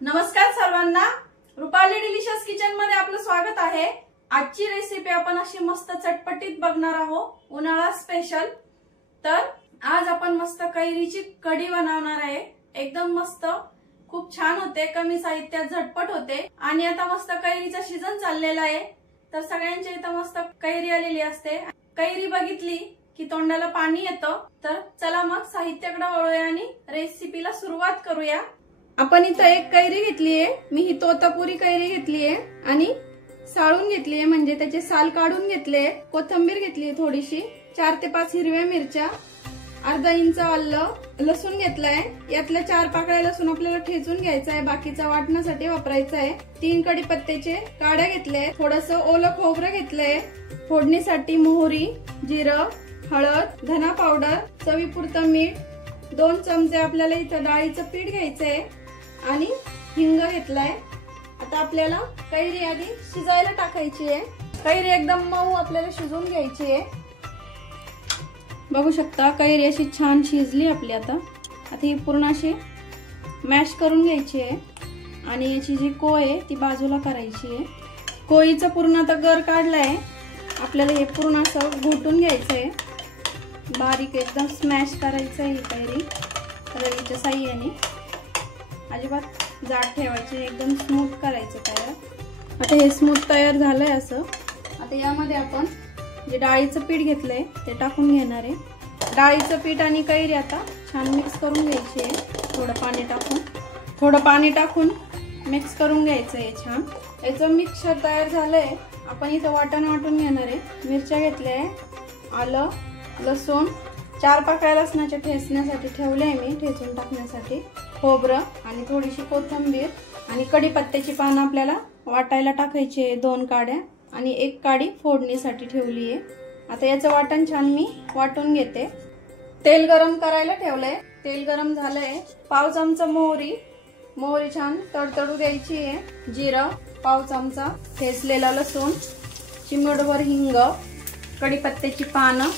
नमस्कार सर्वांना, Rupali delicious kitchen मध्ये आपलं स्वागत आहे। आजची रेसिपी आपण अशी मस्त चटपटीत बघणार आहोत, उन्हाळा स्पेशल। तर आज आपण मस्त कैरीची कढी बनवणार आहे। एकदम मस्त, खूप छान होते, कमी साहित्यात झटपट होते आणि आता मस्त कैरीचा सीजन चाललेला आहे। तर सगळ्यांच्या इथं मस्त कैरी आलेली असते। कैरी बघितली की तोंडाला पाणी येतं। तर चला मग साहित्याकडे वळूया आणि रेसिपीला सुरुवात करूया। आपण इथं एक कैरी घेतलीये, मी ही तोतापुरी कैरी घेतलीये आणि साळून घेतलीये, म्हणजे त्याचे साल काढून घेतले। कोथिंबीर घेतलीये थोडीशी, 4 ते 5 हिरव्या मिरच्या, अर्धा इंच आलं, लसूण घेतलाय। यातल्या 4 पाकळ्या लसूण आपल्याला ठेचून घ्यायचा आहे, बाकीचा वाटण्यासाठी वापरायचा आहे। 3 कढीपत्त्याचे काड्या घेतले, थोडंसं ओलं खोबरं घेतलंय, फोडणीसाठी मोहरी, जिरं, हळद, धना पावडर, चवीपुरतं मीठ, 2 चमचे आपल्याला इथं डाळीचं पीठ घ्यायचंय आणि हिंग घेतलाय। आता आपल्याला कैरी आधी शिजायला टाकायची आहे। कैरी एकदम मऊ आपल्याला शिजवून घ्यायची आहे। बघू शकता कैरी अशी छान शिजली आपली। आता ही पूर्ण अशी मॅश करून घ्यायची आहे आणि याची जी कोय आहे ती बाजूला करायची आहे। कोयीचा पूर्ण आता गर काढलाय, आपल्याला हे पूर्ण असं घोटून घ्यायचंय, बारीक एकदम स्मॅश करायचं आहे। कैरी रवीच्या साह्याने अजिबात जाड ठेवायची, एकदम स्मूथ करायचं तयार। आता हे स्मूथ तयार झालंय असं। आता यामध्ये आपण जे डाळीचं पीठ घेतलंय ते टाकून घेणार आहे। डाळीचं पीठ आणि कैरी आता छान मिक्स करून घ्यायची आहे। थोडं पाणी टाकून मिक्स करून घ्यायचं आहे छान। याचं मिक्सचर तयार झालंय। आपण इथं वाटण वाटून घेणार आहे। मिरच्या घेतल्या, आलं, लसूण, 4 पाकळ्या लसणाच्या ठेचण्यासाठी ठेवले मी, ठेचून टाकण्यासाठी, खोबरं आणि थोडीशी कोथिंबीर आणि कढीपत्त्याची पानं आपल्याला वाटायला टाकायची, 2 काड्या आणि 1 काडी फोडणीसाठी ठेवली आहे। आता याचं वाटण छान मी वाटून घेते। तेल गरम करायला ठेवलंय, तेल गरम झालंय। पाव चमचा मोहरी छान तडतडू द्यायची आहे, जिरं, पाव चमचा ठेचलेला लसूण, चिमूटभर हिंग, कढीपत्त्याची पानं,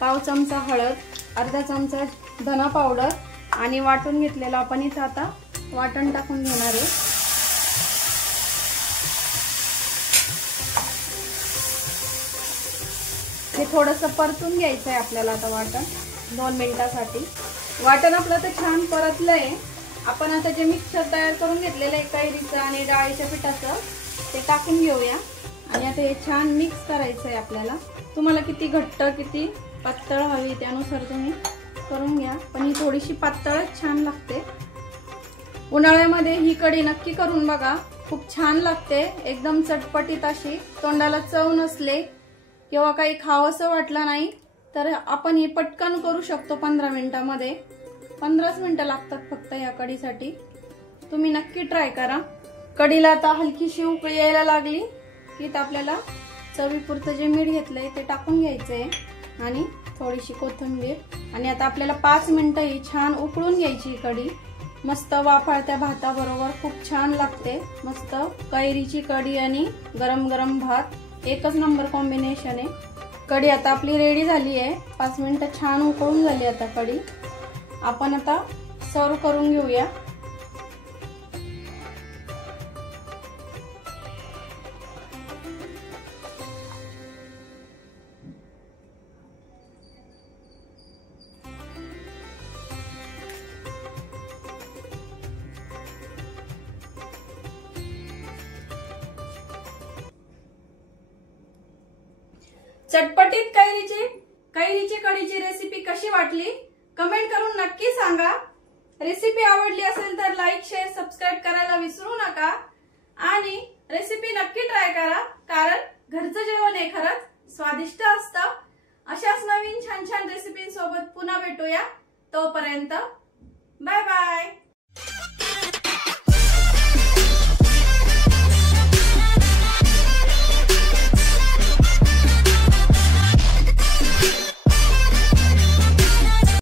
पाव चमचा हळद, अर्धा चमचा धना पावडर आणि वाटून घेतलेलं आपण इथं आता वाटण टाकून घेणार आहे। हे थोडंसं परतून घ्यायचं आहे आपल्याला आता वाटण 2 मिनिटासाठी। वाटण आपलं तर छान परतलंय। आपण आता जे मिक्सर तयार करून घेतलेलं आहे कैरीचं आणि डाळीच्या पिठाचं ते टाकून घेऊया आणि आता हे छान मिक्स करायचं आहे आपल्याला। तुम्हाला किती घट्ट किती पातळ हवी त्यानुसार तुम्ही करून घ्या, पण ही थोडीशी पातळच छान लागते। उन्हाळ्यामध्ये ही कढी नक्की करून बघा, खूप छान लागते, एकदम चटपटीत अशी। तोंडाला चव नसले किंवा काही खावंसं वाटलं नाही तर आपण हे पटकन करू शकतो 15 मिनिटांमध्ये। 15च मिनिटं लागतात फक्त या कढीसाठी, तुम्ही नक्की ट्राय करा। कढीला आता हलकीशी उकळी यायला लागली की आपल्याला चवीपुरतं जे मीठ घेतलंय ते टाकून घ्यायचंय आणि थोडीशी कोथिंबीर आणि आता आपल्याला 5 मिनिटं ही छान उकळून घ्यायची कढी। मस्त वाफाळत्या भाताबरोबर खूप छान लागते। मस्त कैरीची कढी आणि गरम गरम भात, एकच नंबर कॉम्बिनेशन आहे। कढी आता आपली रेडी झाली आहे, 5 मिनिटं छान उकळून झाली आता कढी। आपण आता सर्व करून घेऊया। चटपटीत कैरीची कढीची रेसिपी कशी वाटली कमेंट करून नक्की सांगा। रेसिपी आवडली असेल तर लाईक, शेअर, सबस्क्राईब करायला विसरू नका आणि रेसिपी नक्की ट्राय करा, कारण घरचं जेवण हे खरंच स्वादिष्ट असतं। अशाच नवीन छान छान रेसिपींसोबत पुन्हा भेटूया, तोपर्यंत बाय बाय।